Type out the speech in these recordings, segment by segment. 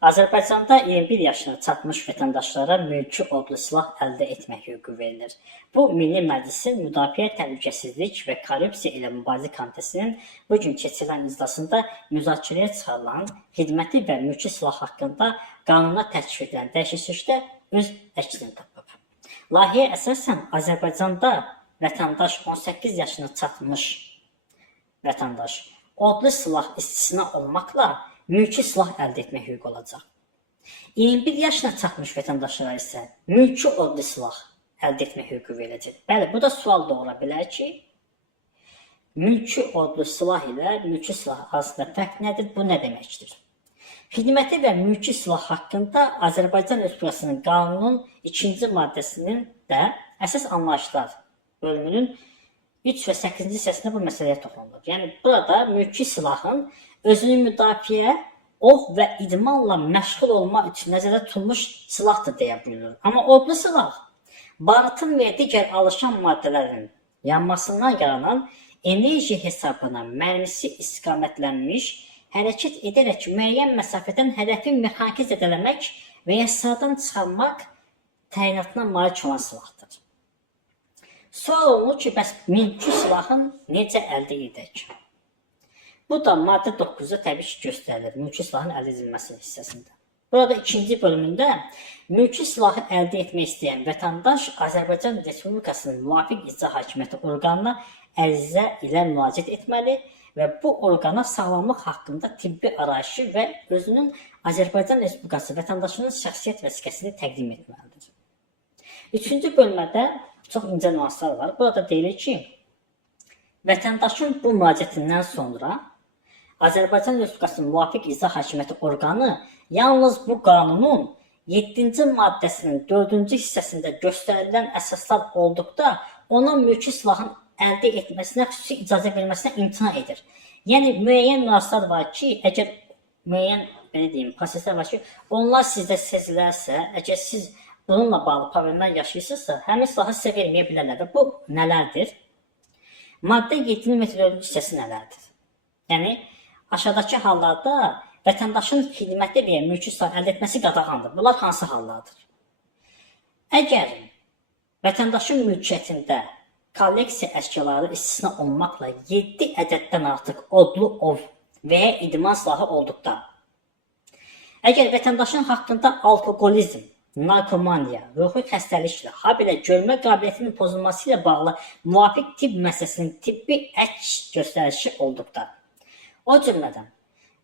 Azərbaycanda 21 yaşına çatmış vətəndaşlara mülki odlu silah əldə etmək hüququ verilir. Bu, Milli Məclisin Müdafiə Təhlükəsizlik və Korrupsiya ilə Mübarizə Komitəsinin bugün keçirilən iclasında müzakirəyə çıxarılan xidməti və mülki silah haqqında qanuna təklif edilən dəyişiklikdə öz əksini tapıb. Layihəyə əsasən Azərbaycanda vətəndaş 18 yaşına çatmış vətəndaş odlu silah istisna olmaqla mülki silah əldə etmək hüququ olacaq. 21 yaşına çatmış vətəndaşlara isə mülki odlu silah əldə etmək hüququ veriləcək. Bəli, bu da sual doğura bilər ki, mülki odlu silah ilə mülki silah arasında fərq nədir? Bu nə deməkdir? Xidməti və mülki silah haqqında Azərbaycan Respublikasının qanunun 2-ci maddəsinin də əsas anlayışlar bölümünün 3 və 8-ci hissəsində bu məsələyə toxunulur. Yəni, burada mülki silahın özünü müdafiə, ov və idmanla məşğul olma üçün nəzərdə tutulmuş silahdır deyə buyurulur. Amma odlu silah, barıtın və digər alışan maddələrin yanmasından yaranan enerji hesabına mərmisi istiqamətlənmiş, hərəkət edərək müəyyən məsafədən hədəfi mexaniki zədələmək və ya sıradan çıxarmaq təyinatına malik olan silahdır. Sual olunur ki, bəs mülki silahın necə əldə edək? Bu da maddə 9-da təbii ki göstərilir, mülki silahın əldə edilməsi hissəsində. Burada 2-ci bölümündə mülki silahı əldə etmək istəyən vətəndaş Azərbaycan Respublikasının müvafiq icra hakimiyyəti orqanına ərizə ilə müraciət etməli və bu orqana sağlamlıq haqqında tibbi arayışı və özünün Azərbaycan Respublikası vətəndaşının şəxsiyyət vəsiqəsini təqdim etməlidir. 3-cü bölmədə çox incə nüanslar var. Burada deyilir ki, vətəndaşın bu müraciətindən sonra Azərbaycan Respublikasının müvafiq icra hakimiyyəti orqanı yalnız bu qanunun 7-ci maddəsinin 4-cü hissəsində göstərilən əsaslar olduqda ona mülki silahın əldə etməsinə, xüsusi icazə verməsinə imtina edir. Yəni, müəyyən nüanslar var ki, əgər müəyyən, belə deyim, proseslər var ki, onlar sizdə sezilərsə, əgər siz bununla bağlı problemlər yaşayırsınızsa, həmin silahı sizə verməyə bilərlər və bu nələrdir? Maddə 7-nin metodoloji hissəsi nələrdir? Yəni, aşağıdakı hallarda vətəndaşın xidməti və mülki silah əldə etməsi qadağandır. Bunlar hansı hallardır? Əgər vətəndaşın mülkiyyətində kolleksiya əşyaları istisna olmaqla 7 ədəddən artıq odlu ov və ya idman silahı olduqda, əgər vətəndaşın haqqında alkoqolizm, narkomaniya, ruhi xəstəliklə, habelə görmə qabiliyyətinin pozulması ilə bağlı müvafiq tibb məsələsinin tibbi əks göstərişi olduqda, o cümlədən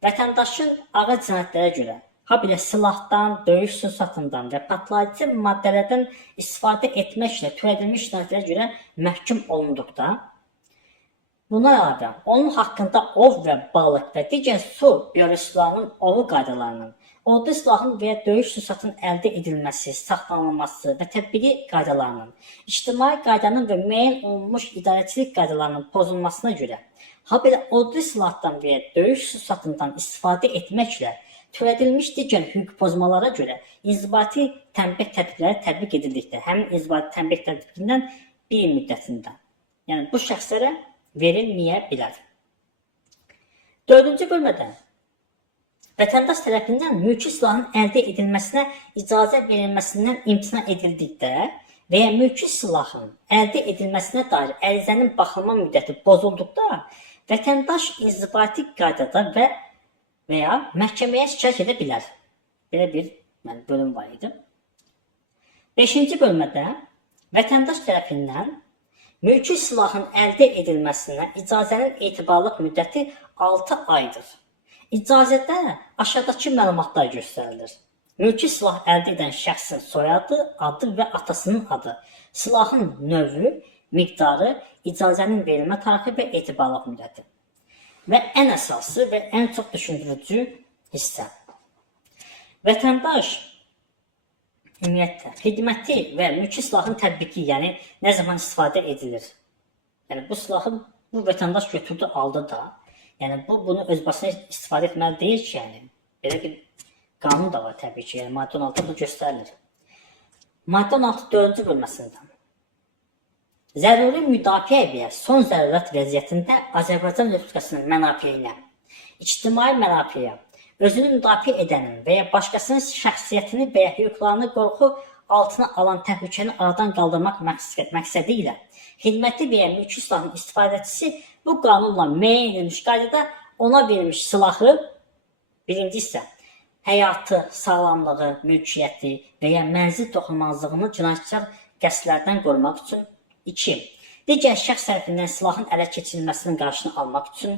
vətəndaşın ağır cinayətlərə görə, habelə silahdan, döyüş sursatından və patlayıcı maddələrdən istifadə etməklə törədilmiş cinayətlərə görə məhkum olunduqda, buna əlavə onun haqqında ov və balıq və digər su biyoresurslarının ovu qaydalarının, odlu silahın və ya döyüş sursatının əldə edilməsi, saxlanılması və tədbiri qaydalarının, ictimai qaydanın və müəyyən olunmuş idarəçilik qaydalarının pozulmasına görə, habelə odlu silahdan və ya döyüş sursatından istifadə etməklə törədilmiş digər hüquq pozmalara görə inzibati tənbih tədbirləri tətbiq edildikdə, həmin inzibati tənbih tədbirindən bir müddətində, yəni bu şəxslərə verilməyə bilər. 4-cü bölmədə vətəndaş tərəfindən mülki silahın əldə edilməsinə icazə verilməsindən imtina edildikdə və ya mülki silahın əldə edilməsinə dair ərizənin baxılma müddəti pozulduqda, vətəndaş inzibati qaydada və ya məhkəməyə şikayət edə bilər. Belə bir bölüm var idi. 5-ci bölmədə vətəndaş tərəfindən mülki silahın əldə edilməsinə icazənin etibarlıq müddəti 6 aydır. İcazədə aşağıdakı məlumatlar göstərilir. Mülki silah əldə edən şəxsin soyadı, adı və atasının adı, silahın növü, miqdarı, icazənin verilmə tarixi və etibarlıq müddəti. Və ən əsası və ən çox düşündürücü hissə. Vətəndaş ümumiyyətlə xidməti və mülki silahın tətbiqi, yəni nə zaman istifadə edilir? Yəni bu silahı bu vətəndaş götürdü, aldı da. Yəni bunu öz başına istifadə etməli deyil ki, yəni belə bir qanun da var təbii ki, yəni maddə 16 bu göstərilir. Maddə 16 4-cü bölməsində zəruri müdafiə və son zərurət vəziyyətində Azərbaycan Respublikasının mənafeyinə, ictimai mənafeyə, özünü müdafiə edənin və ya başqasının şəxsiyyətini və ya hüquqlarını qorxu altına alan təhlükəni aradan qaldırmaq məqsədi ilə xidməti və ya mülki silahın istifadəçisi bu qanunla müəyyən edilmiş qaydada ona verilmiş silahı, birinci isə həyatı, sağlamlığı, mülkiyyəti və ya mənzil toxunulmazlığını cinayətkar qəsdlərdən qorumaq üçün, 2. Digər şəxs tərəfindən silahın ələ keçirilməsinin qarşısını almaq üçün,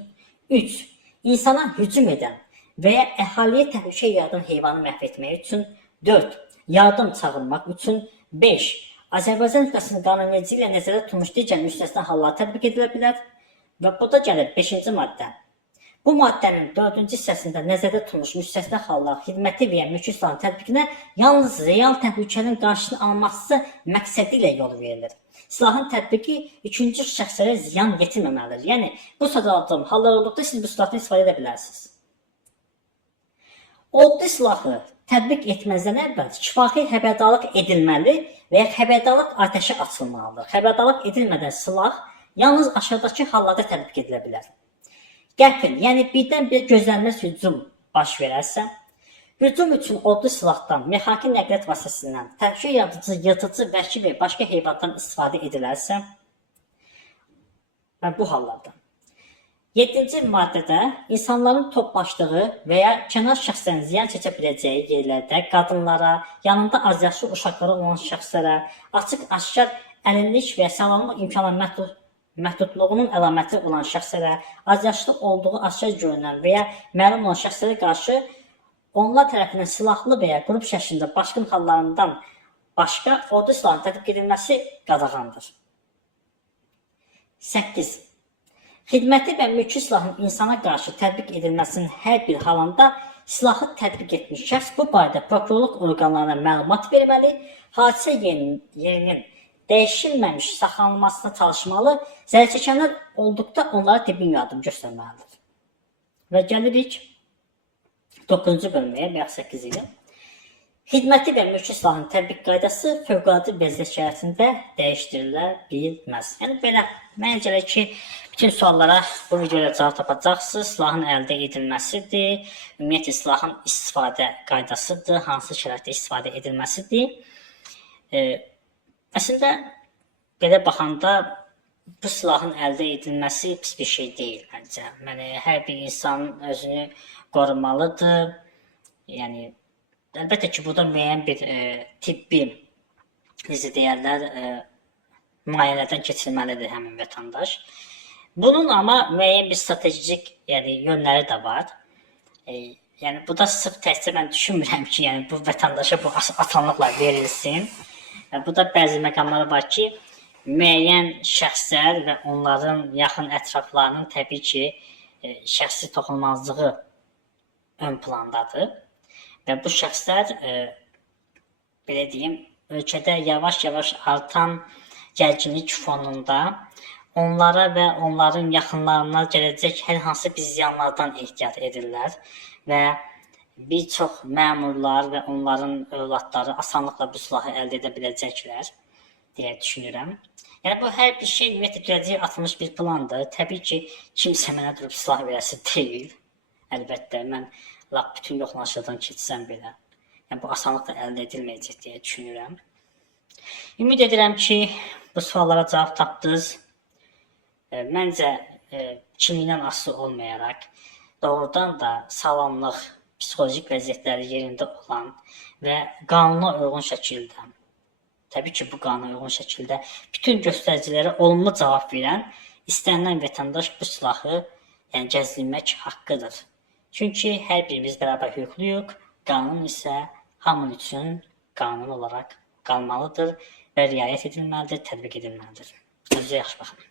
3. İnsana hücum edən və ya əhaliyə təhlükə yaradan heyvanı məhv etmək üçün, 4. Yardım çağırmaq üçün, 5. Azərbaycan Respublikasının qanunvericiliyi ilə nəzərdə tutulmuş digər müstəsna hallar tətbiq edilə bilər və bu da gəlir 5-ci maddə. Bu maddənin 4-cü hissəsində nəzərdə tutulmuş müstəsna hallar xidməti və ya mülki silahın tətbiqinə yalnız real təhlükənin qarşısını alınması məqsədi ilə yol verilir. Silahın tətbiqi üçüncü şəxslərə ziyan yetirməməlidir. Yəni, bu sadaladığım hallar olduqda siz bu silahdan istifadə edə bilərsiniz. Odlu silahı tətbiq etməzdən əvvəl şifahi xəbərdarlıq edilməli və ya xəbərdarlıq atəşi açılmalıdır. Xəbərdarlıq edilmədən silah yalnız aşağıdakı hallarda tətbiq edilə bilər. Qəfil, yəni birdən-bir gözlənməz hücum baş verərsə, hücum üçün odlu silahdan, mexaniki nəqliyyat vasitəsindən, təhlükə yaradıcı, yırtıcı, vəhşi və başqa heyvandan istifadə edilərsə, bu hallarda. 7-ci maddədə insanların toplaşdığı və ya kənar şəxslərin ziyan çəkə biləcəyi yerlərdə qadınlara, yanında azyaşlı uşaqlara olan şəxslərə, açıq-aşkar əlillik və sağlamlıq imkanı məhdudluğunun əlaməti olan şəxslərə, azyaşlı olduğu aşkar görünən və ya məlum olan şəxslərə qarşı onlar tərəfindən silahlı və ya qrup şəklində başqın hallarından başqa odlu silahın tətbiq edilməsi qadağandır. 8. Xidməti və mülki silahın insana qarşı tətbiq edilməsinin hər bir halında silahı tətbiq etmiş şəxs bu barədə prokurorluq orqanlarına məlumat verməli, hadisə yerinin dəyişilməmiş saxlanılmasına çalışmalı, zərərçəkənlər olduqda onlara tibbi yardım göstərməlidir. Və gəlirik 9-cu bölməyə və 8 ilə. Xidməti və mülki silahın tətbiq qaydası fövqəladə vəziyyət şəraitində dəyişdirilə bilməz. Yəni belə, mənə gəlir ki, bütün suallara bu videoda cavab tapacaqsınız. Silahın əldə edilməsidir, ümumiyyətlə silahın istifadə qaydasıdır, hansı şəraitdə istifadə edilməsidir. Əslində, belə baxanda bu silahın əldə edilməsi pis bir şey deyil məncə. Yəni, hər bir insan özünü qorumalıdır. Yəni, əlbəttə ki, burada müəyyən bir tibbi, necə deyərlər, müayinədən keçirməlidir həmin vətəndaş. Bunun amma müəyyən bir stratejik yönləri də var. Yəni, bu da sırf təhsil mən düşünmürəm ki, bu vətəndaşa bu asanlıqla verilsin. Bu da bəzi məqamlar var ki, müəyyən şəxslər və onların yaxın ətraflarının təbii ki, şəxsi toxunulmazlığı ön plandadır. Və bu şəxslər, belə deyim, ölkədə yavaş-yavaş artan gərginlik fonunda onlara və onların yaxınlarına gələcək hər hansı bir ziyanlardan ehtiyat edirlər və bir çox məmurlar və onların övladları asanlıqla bu silahı əldə edə biləcəklər deyə düşünürəm. Yəni, bu hər bir şey ümumiyyətlə gələcəyə atılmış bir plandır. Təbii ki, kimsə mənə durub silah verəsi deyil. Əlbəttə, mən bütün yoxlanışlardan keçsəm belə. Yəni, bu asanlıqla əldə edilməyəcək deyə düşünürəm. Ümid edirəm ki, bu suallara cavab tapdınız. Məncə, kimlikdən asılı olmayaraq, doğrudan da sağlamlıq, psixolojik vəziyyətləri yerində olan və qanuna uyğun şəkildə, təbii ki, bu qanuna uyğun şəkildə bütün göstəricilərə olumlu cavab verən istənilən vətəndaş bu silahı gəzdirmək haqqıdır. Çünki hər birimiz bərabər hüquqluyuq, qanun isə hamı üçün qanun olaraq qalmalıdır və riayət edilməlidir, tətbiq edilməlidir. Özünüzə yaxşı baxın.